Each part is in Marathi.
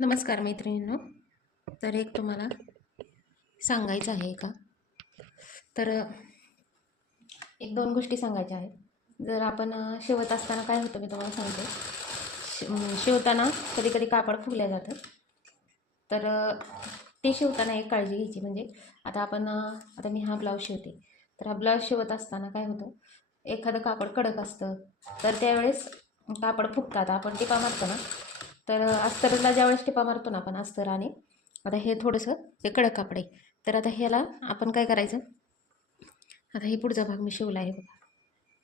नमस्कार मैत्रिणींनो. तर एक तुम्हाला सांगायचं आहे का, तर एक दोन गोष्टी सांगायच्या आहेत. जर आपण शिवत असताना काय होतं मी तुम्हाला सांगते. शिवताना कधी कधी कापड फुगल्या जातं. तर ते शिवताना एक काळजी घ्यायची, म्हणजे आता मी हा ब्लाऊज शिवते. तर हा ब्लाऊज शिवत असताना काय होतं, एखादं कापड कडक असतं तर त्यावेळेस कापड फुगतात. आपण टिपा मारतो ना, तर अस्तरला ज्यावेळेस टिपा मारतो ना आपण अस्तर, आणि आता हे थोडंसं ते कडक कापड आहे. तर आता ह्याला आपण काय करायचं, आता हे पुढचा भाग मी शिवला आहे बघा.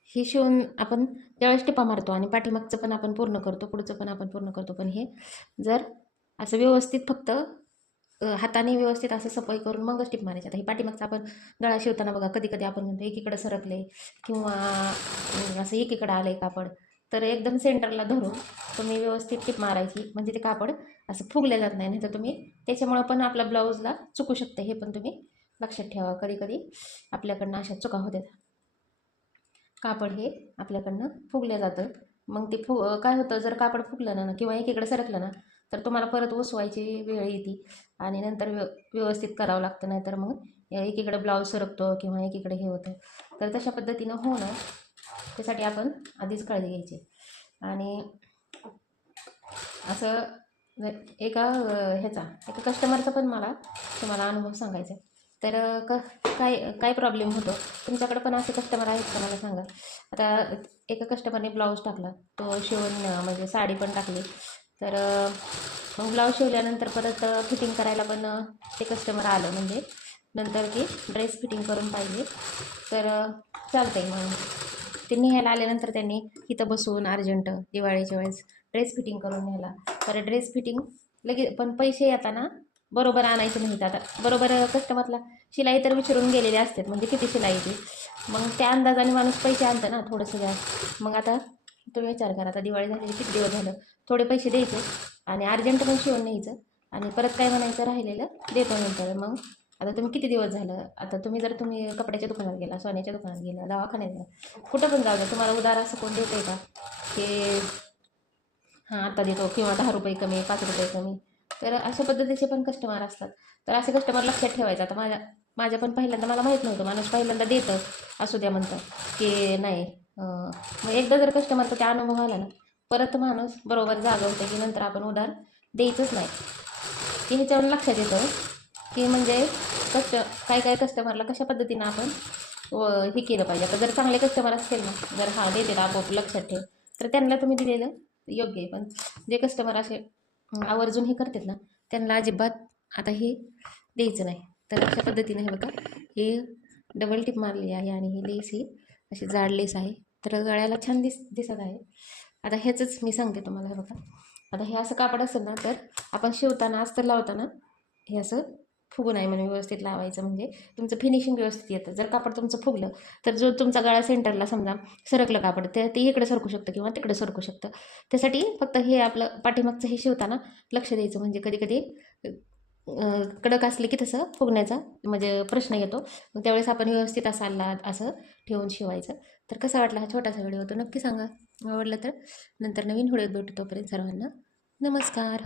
हे शिवून आपण ज्यावेळेस टिपा मारतो आणि पाठीमागचं पण आपण पूर्ण करतो, पुढचं पण आपण पूर्ण करतो. पण हे जर असं व्यवस्थित फक्त हाताने व्यवस्थित असं सफाई करून मगच टिप मारायची. आता हे पाठीमागचं आपण गळा शिवताना बघा, कधी कधी आपण म्हणतो एकीकडं सरकले किंवा असं एकीकडं आलं आहे कापड, तर एकदम सेंटरला धरून तुम्ही व्यवस्थित टिप मारायची, म्हणजे ते कापड असं फुगलं जात नाही. तर तुम्ही त्याच्यामुळं पण आपल्या ब्लाऊजला चुकू शकते, हे पण तुम्ही लक्षात ठेवा. कधी कधी आपल्याकडनं अशा चुका होतात, कापड हे आपल्याकडनं फुगलं जातं. मग ते काय होतं, जर कापड फुगलं ना किंवा एकीकडे सरकलं ना, तर तुम्हाला परत उसवायची वेळ येते आणि नंतर व्यवस्थित करावं लागतं. नाही तर मग एकीकडे ब्लाऊज सरकतो किंवा एकीकडे हे होतं. तर तशा पद्धतीनं होणं, त्यासाठी आपण आधीच काळजी घ्यायची. आणि असं एका कस्टमरचा पण मला तुम्हाला अनुभव सांगायचा आहे. तर काय काय प्रॉब्लेम होतो तुमच्याकडे पण, असे कस्टमर आहेत का मला सांगा. आता एका कस्टमरने ब्लाऊज टाकला, तो शिवून म्हणजे साडी पण टाकली. तर मग ब्लाऊज शिवल्यानंतर परत फिटिंग करायला पण ते कस्टमर आलं, म्हणजे नंतर की ड्रेस फिटिंग करून पाहिजे. तर चालतंय. मग ते न्यायला आल्यानंतर त्यांनी इथं बसून अर्जंट दिवाळीच्या वेळेस ड्रेस फिटिंग करून न्यायला. तर ड्रेस फिटिंग लगेच, पण पैसे येताना बरोबर आणायचे नाहीत. आता बरोबर कस्टमरला शिलाई तर विचारून गेलेले असतात, म्हणजे किती शिलाई ती, मग त्या अंदाजाने माणूस पैसे आणतं ना थोडंसं जास्त. मग आता तुम्ही विचार करा, आता दिवाळी झालेली किती दिवस झालं, थोडे पैसे द्यायचे आणि अर्जंट पण शिवून न्यायचं आणि परत काय म्हणायचं, राहिलेलं देतो नंतर. मग आता तुम्ही किती दिवस झालं, आता तुम्ही कपड्याच्या दुकानात गेला, सोन्याच्या दुकानात गेला, दवाखान्यात गेला, कुठं पण जाऊ द्या, तुम्हाला उधार असं कोण देत आहे का, की हां आता देतो किंवा 10 रुपये कमी, 5 रुपये कमी. तर अशा पद्धतीचे पण कस्टमर असतात. तर असे कस्टमर लक्षात ठेवायचं. आता माझ्या पण पहिल्यांदा मला माहीत नव्हतं, माणूस पहिल्यांदा देतं असू द्या म्हणतं की नाही. मग एकदा जर कस्टमरचा त्या अनुभव आला ना, परत माणूस बरोबर जागा होते की नंतर आपण उधार द्यायचंच नाही, की ह्याच्यावर लक्षात येतं की म्हणजे काय काय कस्टमरला कशा पद्धतीनं आपण हे केलं पाहिजे. आता जर चांगले कस्टमर असतील ना, जर हां देते आपोआप लक्षात ठेव, तर त्यांना तुम्ही दिलेलं योग्य आहे. पण जे कस्टमर असे आवर्जून हे करतात ना, त्यांना अजिबात आता हे द्यायचं नाही. तर अशा पद्धतीने हे बघा, हे डबल टिप मारली आहे आणि ही लेस ही अशी जाड लेस आहे. तर गळ्याला छान दिसत आहे. आता ह्याचंच मी सांगते तुम्हाला. हे बघा, आता हे असं कापड असेल ना, तर आपण शिवताना अस्तर लावताना हे असं फुगू नाही म्हणून व्यवस्थित लावायचं, म्हणजे तुमचं फिनिशिंग व्यवस्थित येतं. जर कापड तुमचं फुगलं तर जो तुमचा गळा सेंटरला समजा सरकलं कापड, ते इकडे सरकू शकतं किंवा तिकडे सरकू शकतं. त्यासाठी फक्त हे आपलं पाठीमागचं हे शिवताना लक्ष द्यायचं. म्हणजे कधी कधी कडक असले की तसं फुगण्याचा म्हणजे प्रश्न येतो. मग त्यावेळेस आपण व्यवस्थित असं ठेवून शिवायचं. तर कसा वाटला हा छोटासा व्हिडिओ, तो नक्की सांगा. आवडलं तर नंतर नवीन व्हिडिओ भेटू. तोपर्यंत सर्वांना नमस्कार.